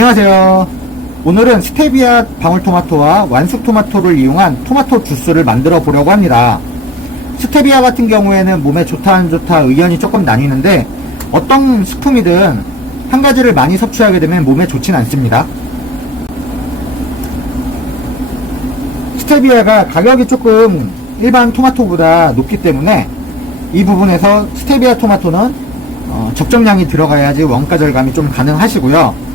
안녕하세요. 오늘은 스테비아 방울토마토와 완숙토마토를 이용한 토마토 주스를 만들어 보려고 합니다. 스테비아 같은 경우에는 몸에 좋다 안 좋다 의견이 조금 나뉘는데 어떤 식품이든 한 가지를 많이 섭취하게 되면 몸에 좋진 않습니다. 스테비아가 가격이 조금 일반 토마토보다 높기 때문에 이 부분에서 스테비아 토마토는 적정량이 들어가야지 원가 절감이 좀 가능하시고요.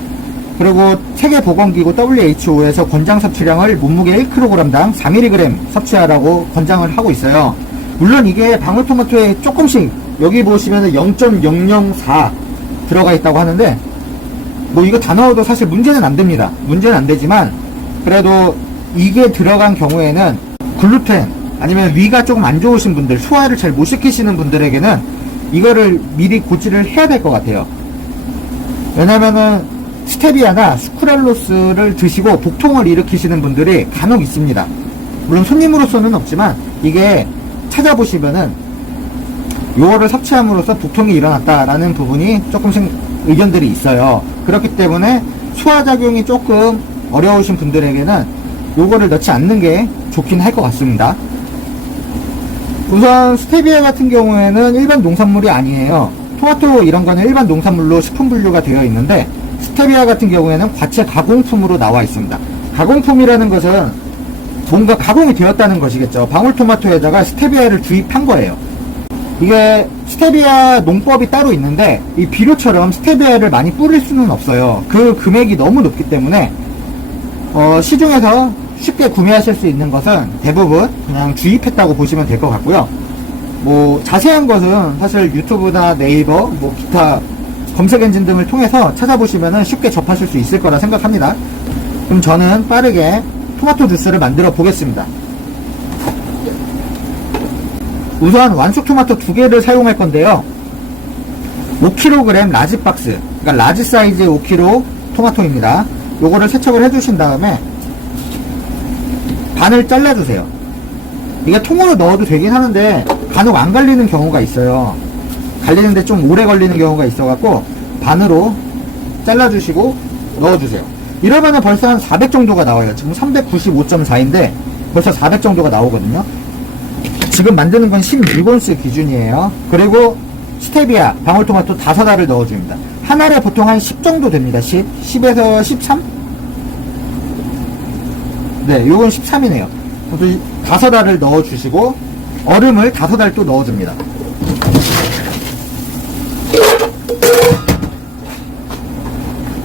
그리고 세계보건기구 WHO에서 권장 섭취량을 몸무게 1kg당 4mg 섭취하라고 권장을 하고 있어요. 물론 이게 방울토마토에 조금씩 여기 보시면 0.004 들어가 있다고 하는데 뭐 이거 다 넣어도 사실 문제는 안 됩니다. 문제는 안 되지만 그래도 이게 들어간 경우에는 글루텐 아니면 위가 조금 안 좋으신 분들, 소화를 잘 못 시키시는 분들에게는 이거를 미리 고지를 해야 될 것 같아요. 왜냐면은 스테비아나 수크랄로스를 드시고 복통을 일으키시는 분들이 간혹 있습니다. 물론 손님으로서는 없지만 이게 찾아보시면은 요거를 섭취함으로써 복통이 일어났다라는 부분이 조금씩 의견들이 있어요. 그렇기 때문에 소화작용이 조금 어려우신 분들에게는 요거를 넣지 않는 게 좋긴 할 것 같습니다. 우선 스테비아 같은 경우에는 일반 농산물이 아니에요. 토마토 이런 거는 일반 농산물로 식품 분류가 되어 있는데 스테비아 같은 경우에는 과체 가공품으로 나와 있습니다. 가공품이라는 것은 뭔가 가공이 되었다는 것이겠죠. 방울토마토에다가 스테비아를 주입한 거예요. 이게 스테비아 농법이 따로 있는데 이 비료처럼 스테비아를 많이 뿌릴 수는 없어요. 그 금액이 너무 높기 때문에 시중에서 쉽게 구매하실 수 있는 것은 대부분 그냥 주입했다고 보시면 될 것 같고요. 뭐 자세한 것은 사실 유튜브나 네이버 뭐 기타 검색 엔진 등을 통해서 찾아보시면 쉽게 접하실 수 있을 거라 생각합니다. 그럼 저는 빠르게 토마토 주스를 만들어 보겠습니다. 우선 완숙 토마토 2개를 사용할 건데요. 5kg 라지 박스, 그러니까 라지 사이즈 5kg 토마토입니다. 요거를 세척을 해주신 다음에 반을 잘라주세요. 이게 통으로 넣어도 되긴 하는데 간혹 안 갈리는 경우가 있어요. 갈리는데 좀 오래 걸리는 경우가 있어갖고 반으로 잘라주시고 넣어주세요. 이러면은 벌써 한 400 정도가 나와요. 지금 395.4인데 벌써 400 정도가 나오거든요. 지금 만드는 건 16온스 기준이에요. 그리고 스테비아, 방울토마토 5알을 넣어줍니다. 한 알에 보통 한 10 정도 됩니다. 10에서 13? 네, 요건 13이네요. 5알을 넣어주시고 얼음을 5알 또 넣어줍니다.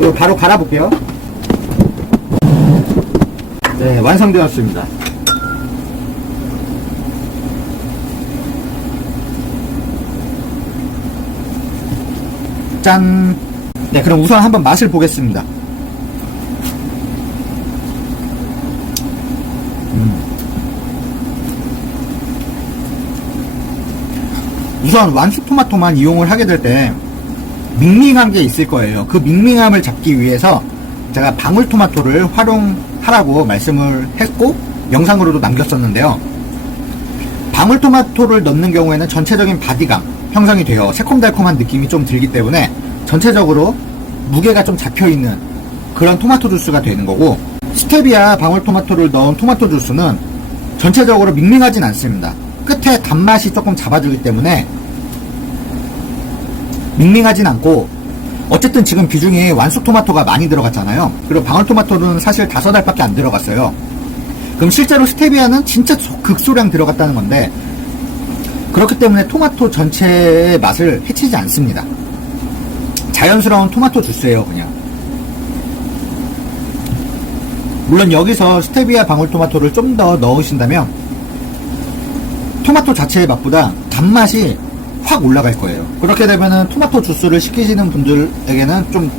이거 바로 갈아볼게요. 네, 완성되었습니다. 짠! 네, 그럼 우선 한번 맛을 보겠습니다. 우선 완숙 토마토만 이용을 하게 될 때 밍밍한 게 있을 거예요. 그 밍밍함을 잡기 위해서 제가 방울토마토를 활용하라고 말씀을 했고 영상으로도 남겼었는데요. 방울토마토를 넣는 경우에는 전체적인 바디감 형성이 돼요. 새콤달콤한 느낌이 좀 들기 때문에 전체적으로 무게가 좀 잡혀있는 그런 토마토 주스가 되는 거고, 스테비아 방울토마토를 넣은 토마토 주스는 전체적으로 밍밍하진 않습니다. 끝에 단맛이 조금 잡아주기 때문에 밍밍하진 않고, 어쨌든 지금 비중이 완숙 토마토가 많이 들어갔잖아요. 그리고 방울토마토는 사실 5알밖에 안 들어갔어요. 그럼 실제로 스테비아는 진짜 극소량 들어갔다는 건데, 그렇기 때문에 토마토 전체의 맛을 해치지 않습니다. 자연스러운 토마토 주스예요, 그냥. 물론 여기서 스테비아 방울토마토를 좀 더 넣으신다면 토마토 자체의 맛보다 단맛이 확 올라갈 거예요. 그렇게 되면은 토마토 주스를 시키시는 분들에게는 좀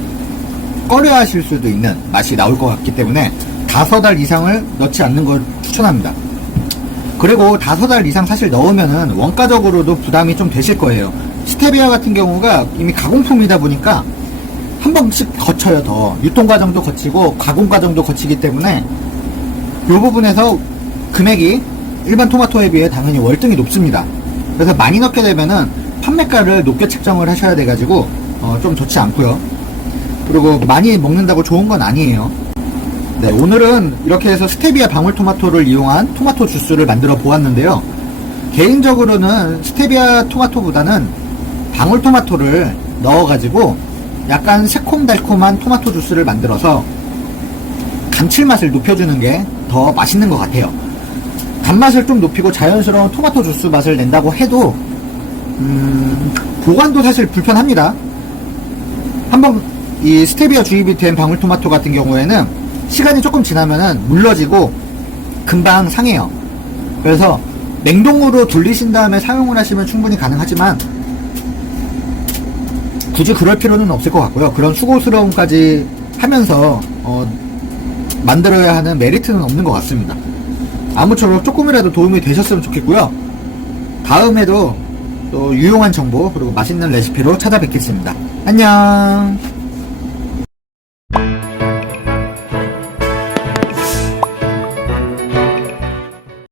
꺼려 하실 수도 있는 맛이 나올 것 같기 때문에 5알 이상을 넣지 않는 걸 추천합니다. 그리고 5알 이상 사실 넣으면은 원가적으로도 부담이 좀 되실 거예요. 스테비아 같은 경우가 이미 가공품이다 보니까 한 번씩 거쳐요. 더 유통과정도 거치고 가공과정도 거치기 때문에 이 부분에서 금액이 일반 토마토에 비해 당연히 월등히 높습니다. 그래서 많이 넣게 되면은 판매가를 높게 책정을 하셔야 돼가지고 좀 좋지 않고요. 그리고 많이 먹는다고 좋은 건 아니에요. 네, 오늘은 이렇게 해서 스테비아 방울토마토를 이용한 토마토 주스를 만들어 보았는데요. 개인적으로는 스테비아 토마토보다는 방울토마토를 넣어가지고 약간 새콤달콤한 토마토 주스를 만들어서 감칠맛을 높여주는 게 더 맛있는 것 같아요. 단맛을 좀 높이고 자연스러운 토마토 주스 맛을 낸다고 해도 보관도 사실 불편합니다. 한번 이 스테비아 주입이 된 방울토마토 같은 경우에는 시간이 조금 지나면은 물러지고 금방 상해요. 그래서 냉동으로 돌리신 다음에 사용을 하시면 충분히 가능하지만 굳이 그럴 필요는 없을 것 같고요. 그런 수고스러움까지 하면서 만들어야 하는 메리트는 없는 것 같습니다. 아무쪼록 조금이라도 도움이 되셨으면 좋겠고요. 다음에도 또 유용한 정보 그리고 맛있는 레시피로 찾아뵙겠습니다. 안녕.